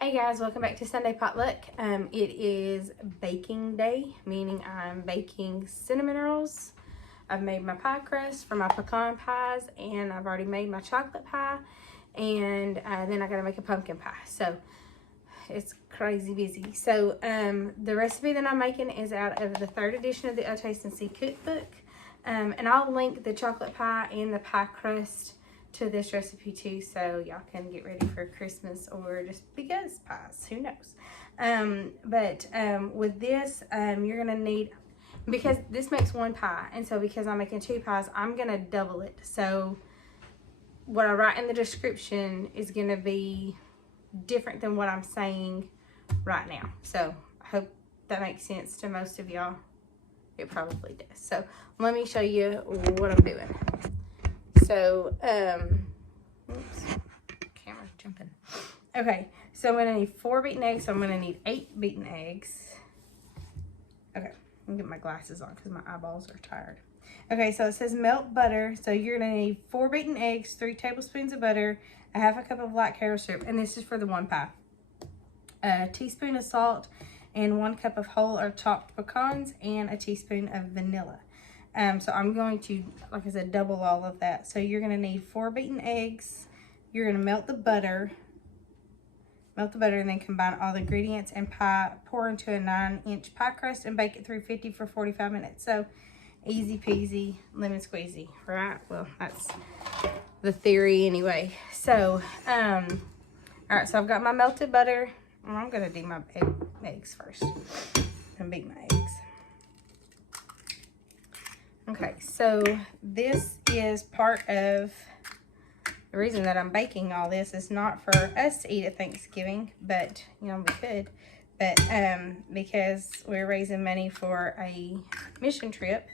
Hey guys, welcome back to Sunday Potluck. It is baking day, meaning I'm baking cinnamon rolls. I've made my pie crust for my pecan pies, and I've already made my chocolate pie, and then I gotta make a pumpkin pie. So it's crazy busy. So the recipe that I'm making is out of the 3rd edition of the O Taste and See cookbook, and I'll link the chocolate pie and the pie crust to this recipe too, so y'all can get ready for Christmas or just because pies, who knows. With this, you're gonna need, because this makes one pie, and so because I'm making 2 pies, I'm gonna double it. So what I write in the description is gonna be different than what I'm saying right now. So I hope that makes sense to most of y'all. It probably does. So let me show you what I'm doing. So, oops, camera's jumping. Okay, so I'm gonna need 4 beaten eggs, so I'm gonna need 8 beaten eggs. Okay, I'm gonna get my glasses on because my eyeballs are tired. Okay, so it says melt butter, so you're gonna need 4 beaten eggs, 3 tablespoons of butter, a half a cup of black Karo syrup, and this is for the one pie. A teaspoon of salt, and 1 cup of whole or chopped pecans, and a teaspoon of vanilla. So I'm going to, like I said, double all of that. So you're gonna need 4 beaten eggs. You're gonna melt the butter and then combine all the ingredients and pour into a 9-inch pie crust and bake it 350 for 45 minutes. So easy peasy, lemon squeezy, right? Well, that's the theory anyway. So, all right, so I've got my melted butter. I'm gonna do my eggs first. I'm gonna beat my eggs. Okay, so this is part of the reason that I'm baking all this. Is not for us to eat at Thanksgiving, but you know, we could, but because we're raising money for a mission trip,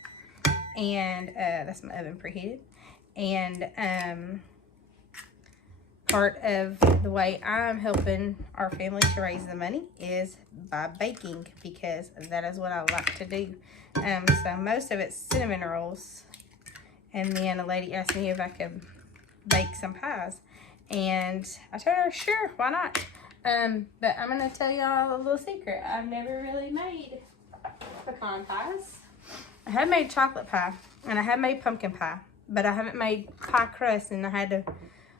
and that's my oven preheated, and part of the way I'm helping our family to raise the money is by baking, because that is what I like to do. So most of it's cinnamon rolls, and then a lady asked me if I could bake some pies, and I told her sure, why not. But I'm gonna tell y'all a little secret. I've never really made pecan pies. I have made chocolate pie, and I have made pumpkin pie, but I haven't made pie crust, and I had to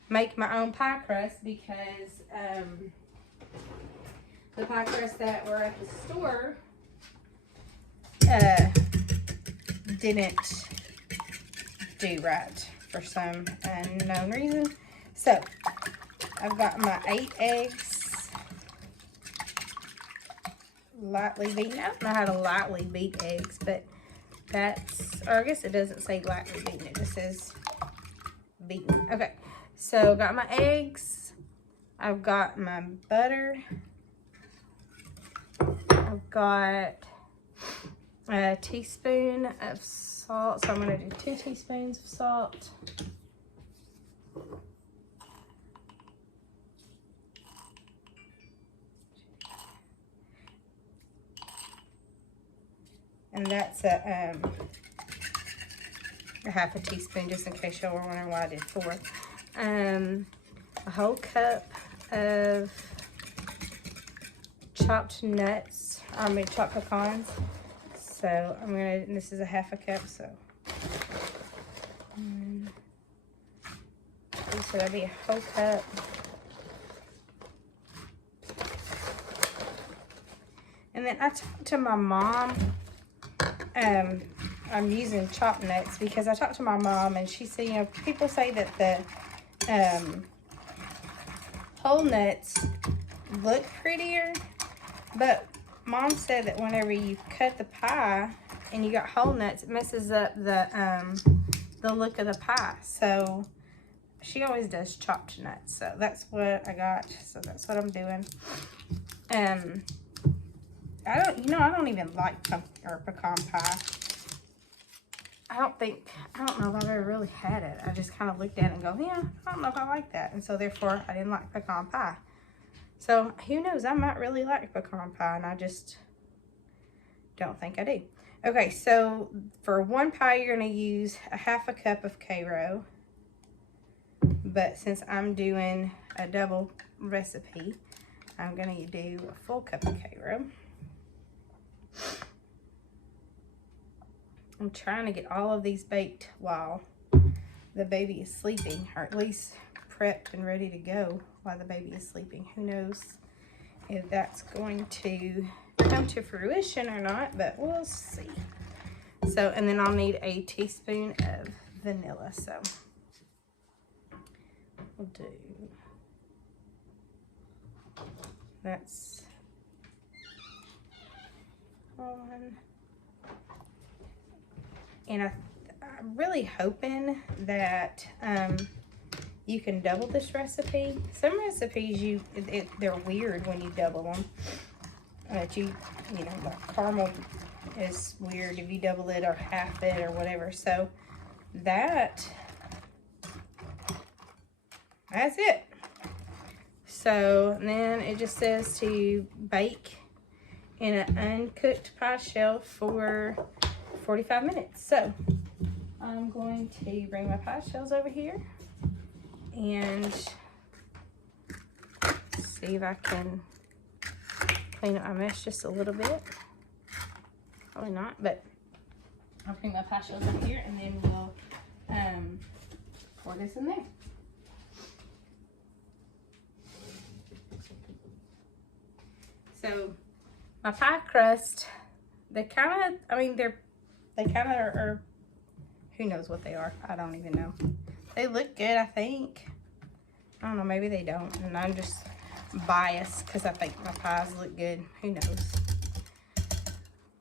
make my own pie crust because the pie crust that were at the store didn't do right for some unknown reason. So I've got my 8 eggs lightly beaten. I don't know how to lightly beat eggs, but that's, or I guess it doesn't say lightly beaten, it just says beaten. Okay, so got my eggs, I've got my butter, I've got a teaspoon of salt, so I'm going to do 2 teaspoons of salt. And that's a half a teaspoon, just in case y'all were wondering why I did 4. A whole cup of chopped nuts, chopped pecans. So I'm gonna, this is a half a cup, so that'll be a whole cup. And then I talked to my mom. I'm using chopped nuts because I talked to my mom, and she said, you know, people say that the whole nuts look prettier, but Mom said that whenever you cut the pie and you got whole nuts, it messes up the look of the pie. So she always does chopped nuts. So that's what I got. So that's what I'm doing. I don't even like pumpkin or pecan pie. I don't know if I've ever really had it. I just kind of looked at it and go, yeah, I don't know if I like that. And so therefore I didn't like pecan pie. So who knows, I might really like pecan pie, and I just don't think I do. Okay, so for one pie, you're gonna use a half a cup of Karo. But since I'm doing a double recipe, I'm going to do a full cup of Cairo. I'm trying to get all of these baked while the baby is sleeping, or at least prepped and ready to go while the baby is sleeping. Who knows if that's going to come to fruition or not, but we'll see. So, and then I'll need a teaspoon of vanilla. So we'll do, that's 1. And I'm really hoping that you can double this recipe. Some recipes they're weird when you double them. But you know, like caramel is weird if you double it or half it or whatever. So that's it. So then it just says to bake in an uncooked pie shell for 45 minutes. So I'm going to bring my pie shells over here and see if I can clean up my mesh just a little bit. Probably not, but I'll bring my pie shells over here and then we'll pour this in there. So my pie crust, they kind of, I mean, they kind of are, who knows what they are? I don't even know. They look good, I think. I don't know, maybe they don't. And I'm just biased because I think my pies look good. Who knows?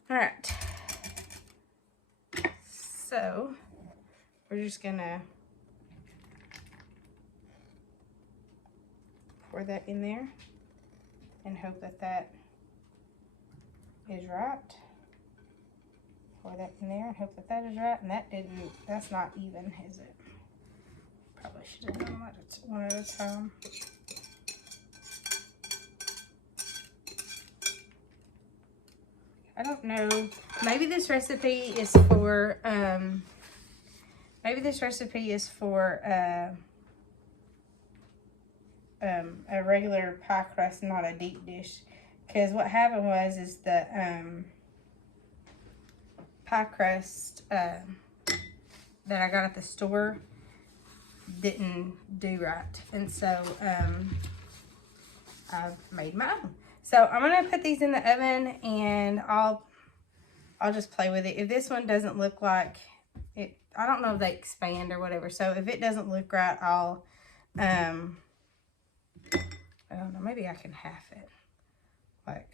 All right. So we're just gonna pour that in there and hope that that is right. Pour that in there and hope that that is right. And that's not even, is it? Probably should have done one at a time. I don't know. Maybe this recipe is for, a regular pie crust, not a deep dish. Because what happened is the pie crust that I got at the store didn't do right, and so I've made my own. So I'm gonna put these in the oven, and I'll just play with it. If this one doesn't look like it, I don't know if they expand or whatever. So if it doesn't look right, I'll I don't know, maybe I can half it. Like,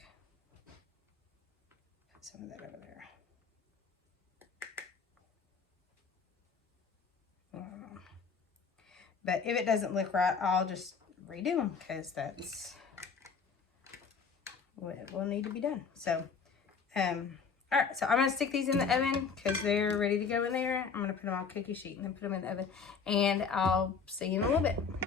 put some of that over there. But if it doesn't look right, I'll just redo them because that's what will need to be done. So, all right, so I'm going to stick these in the oven because they're ready to go in there. I'm going to put them on a cookie sheet and then put them in the oven. And I'll see you in a little bit.